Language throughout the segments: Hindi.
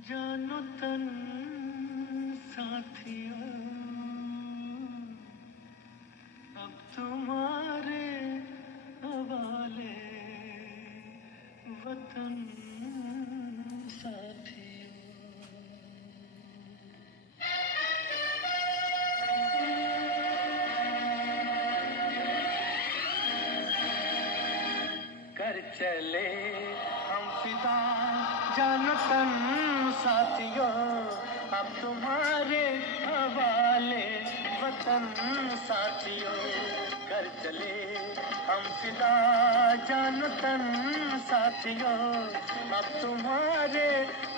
जानो तन साथियों, अब तुम्हारे हवाले वतन साथियों। कर चले हम फिदा जानो तन साथियों, अब तुम्हारे हवाले वतन साथियों। कर चले हम फिदा जानो तन साथियों, अब तुम्हारे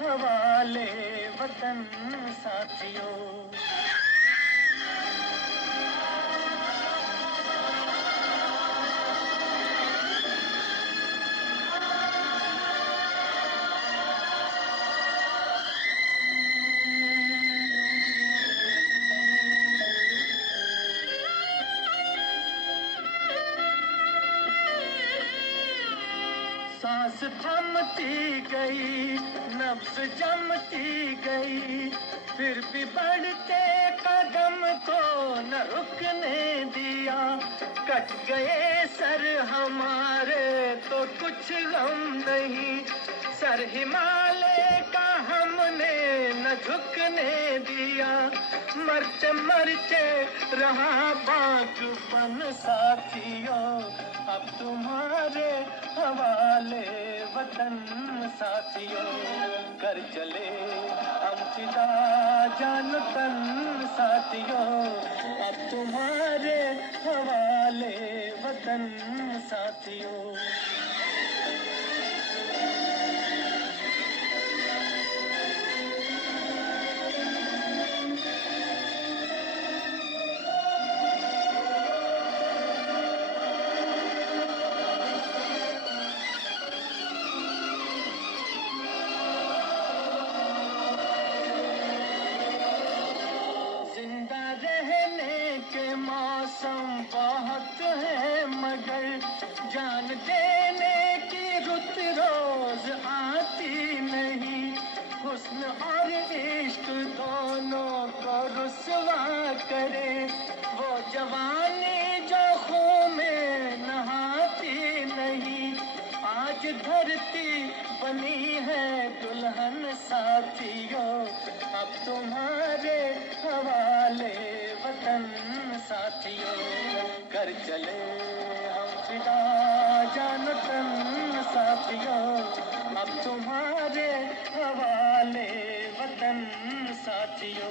हवाले वतन साथियों। सांस थमती गई, नब्ज जमती गई, फिर भी बढ़ते कदम को न रुकने दिया। कट गए सर हमारे तो कुछ गम नहीं, सर हिमालय का हमने न झुकने दिया। मरते मरते रहा बाजुपन साथियों, अब तुम्हारे हवाले वतन साथियों। कर चले हम फिदा जान तन साथियों, अब तुम्हारे हवाले वतन साथियों। मौसम बहुत है मगर जान देने की रुत रोज आती नहीं। हुस्न और इश्क दोनों को रुसवा करे वो जवानी जो खून में नहाती नहीं। आज धरती बनी है दुल्हन साथियों, अब तुम्हारे हवाले वतन साथियों। कर चले हम फिदा जान तन साथियों, अब तुम्हारे हवाले वतन साथियों।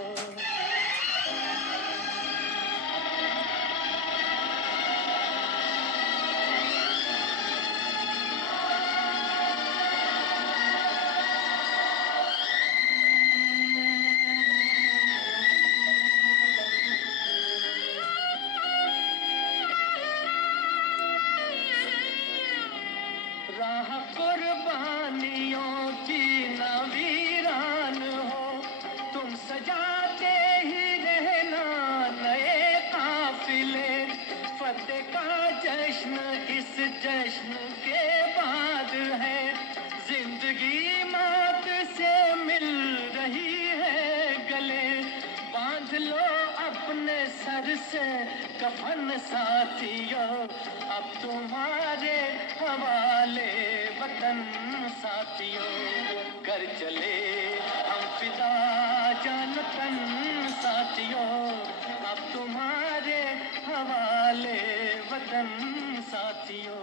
राह कुर्बानियों की न वीरान हो, तुम सजाते ही रहना नए काफिले। फतेह का जश्न इस जश्न के बाद है, जिंदगी मौत से मिल रही है गले। बांध लो अपने सर से कफन साथियों, अब तुम्हारे हवाले वतन साथियों। कर चले हम फिदा जान तन साथियों, अब तुम्हारे हवाले वतन साथियों।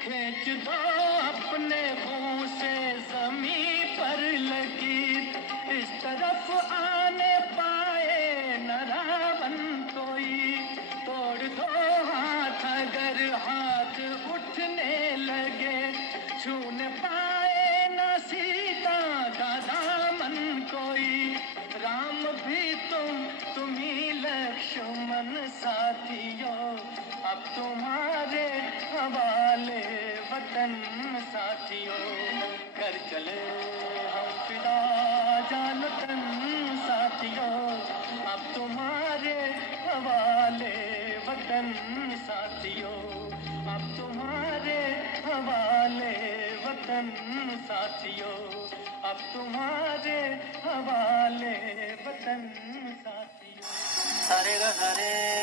खींच दो अपने मुंह से जमीन पर लगी वतन साथियों, कर चले हम फिदा जान तन साथियों, अब तुम्हारे हवाले वतन साथियों, अब तुम्हारे हवाले वतन साथियों, अब तुम्हारे हवाले वतन साथियों। सारे गा सारे